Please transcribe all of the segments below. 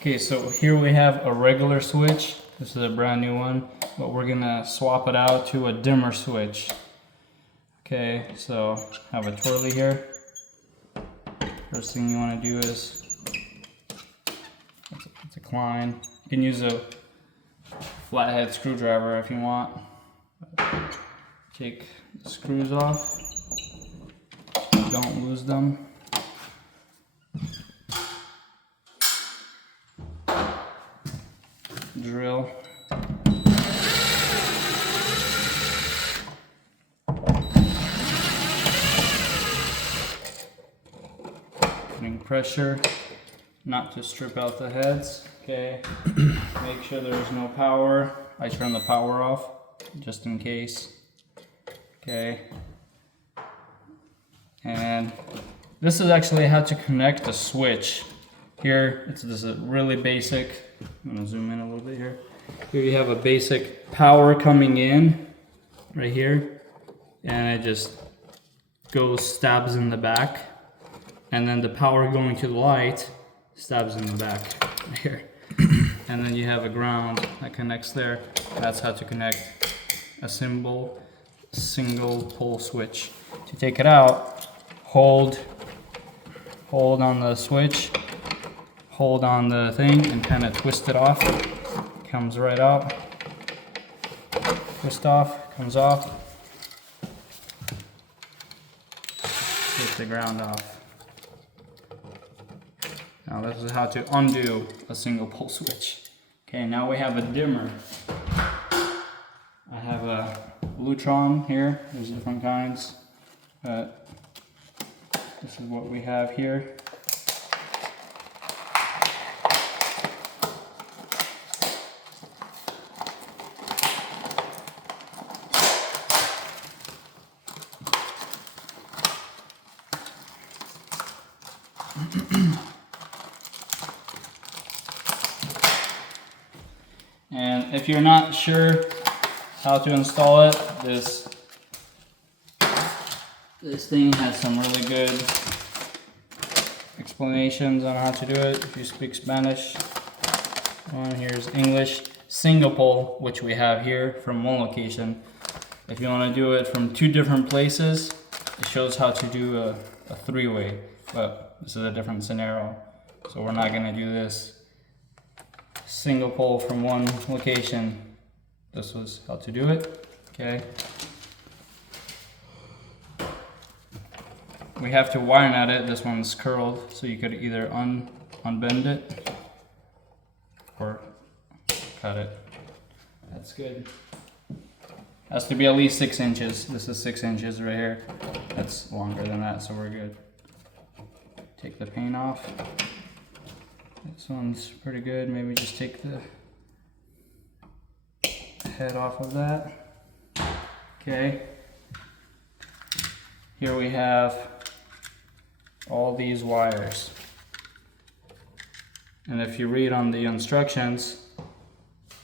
Okay, so here we have a regular switch. This is a brand new one, but we're gonna swap it out to a dimmer switch. Okay, so I have a twirly here. First thing you want to do is decline. You can use a flathead screwdriver if you want. Take the screws off. Don't lose them. Drill. Putting pressure, not to strip out the heads. Okay. Make sure there's no power. I turn the power off just in case. Okay. And this is actually how to connect the switch. Here, this is a really basic. I'm gonna zoom in a little bit here. Here you have a basic power coming in right here, and it just stabs in the back, and then the power going to the light stabs in the back right here. And then you have a ground that connects there. That's how to connect a single pole switch. To take it out, hold on the switch, hold on the thing, and kind of twist it off. Comes right out. Twist off, comes off. Take the ground off. Now this is how to undo a single pole switch. Okay, now we have a dimmer. I have a Lutron here. There's different kinds. This is what we have here. And if you're not sure how to install it, this thing has some really good explanations on how to do it if you speak Spanish. Here's English. Single pole, which we have here from one location. If you want to do it from two different places, it shows how to do a three-way, but this is a different scenario, so we're not going to do this. Single pole from one location. This was how to do it. Okay. We have to wire nut it. This one's curled, so you could either unbend it or cut it. That's good. Has to be at least 6 inches. This is 6 inches right here. That's longer than that, so we're good. Take the paint off. This one's pretty good. Maybe just take the head off of that. Okay. Here we have all these wires. And if you read on the instructions,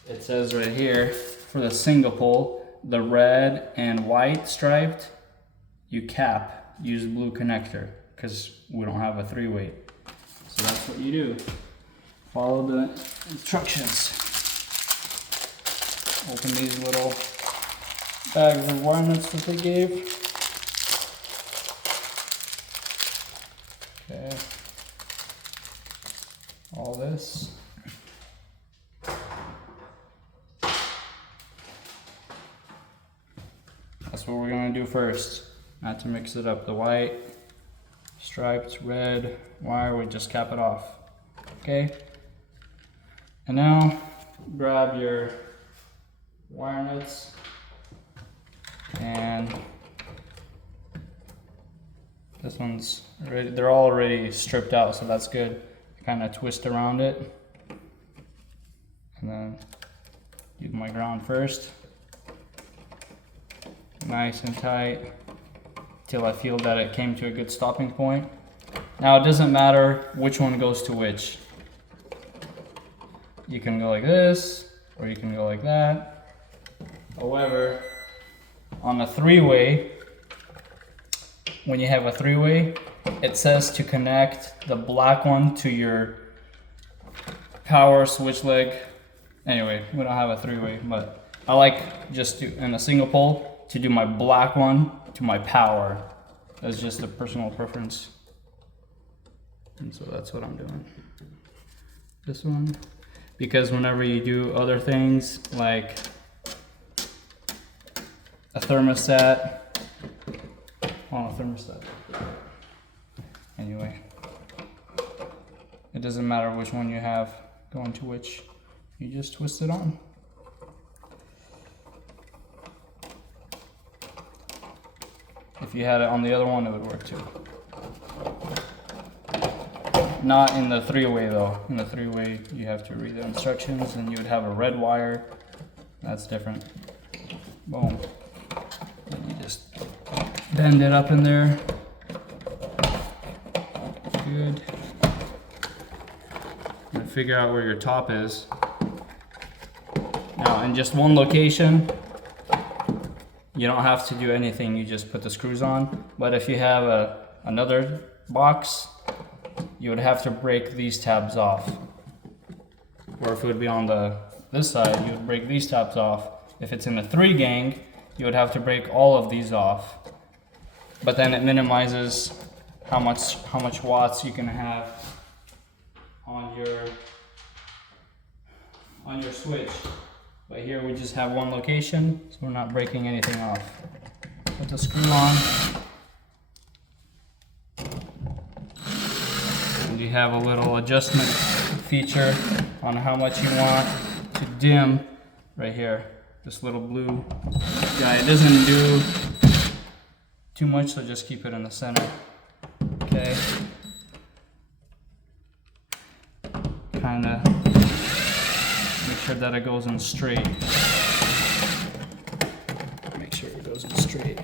it says right here, for the single pole, the red and white striped, you cap, use blue connector, because we don't have a three-way. So that's what you do. Follow the instructions. Open these little bags of wire nuts that they gave. Okay. All this. That's what we're gonna do first. Not to mix it up. The white, striped, red wire, we just cap it off. Okay? And now grab your wire nuts and this one's ready. They're all already stripped out, so that's good. Kind of twist around it and then use my ground first. Nice and tight till I feel that it came to a good stopping point. Now it doesn't matter which one goes to which. You can go like this, or you can go like that. However, on a three-way, when you have a three-way, it says to connect the black one to your power switch leg. Anyway, we don't have a three-way, but I like just to, in a single pole, to do my black one to my power. That's just a personal preference. And so that's what I'm doing. This one. Because whenever you do other things like a thermostat, on a thermostat. Anyway, it doesn't matter which one you have going to which, you just twist it on. If you had it on the other one, it would work too. Not in the three-way though. In the three-way, you have to read the instructions and you would have a red wire. That's different. Boom. And you just bend it up in there. Good. And figure out where your top is. Now, in just one location, you don't have to do anything. You just put the screws on. But if you have another box, you would have to break these tabs off. Or if it would be on this side, you would break these tabs off. If it's in a 3 gang, you would have to break all of these off. But then it minimizes how much watts you can have on your switch. But here we just have one location, so we're not breaking anything off. Put the screw on. And you have a little adjustment feature on how much you want to dim right here. This little blue guy. It doesn't do too much, so just keep it in the center. Okay. Kinda make sure that it goes in straight. Make sure it goes in straight.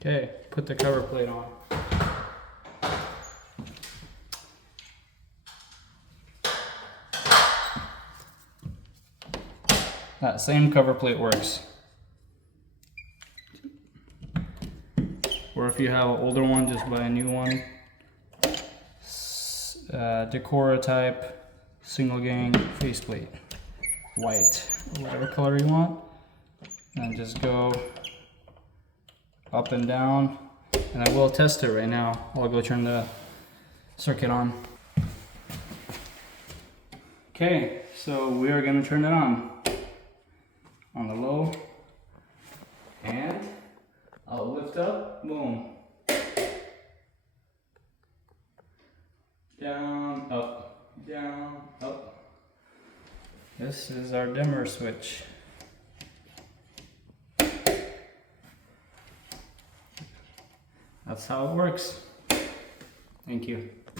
Okay, put the cover plate on. That same cover plate works. Or if you have an older one, just buy a new one. Decora type, single gang faceplate. White, or whatever color you want. And just go up and down. And I will test it right now. I'll go turn the circuit on. Okay, so we are gonna turn it on the low, and I'll lift up, boom, down, up. This is our dimmer switch. That's how it works. Thank you.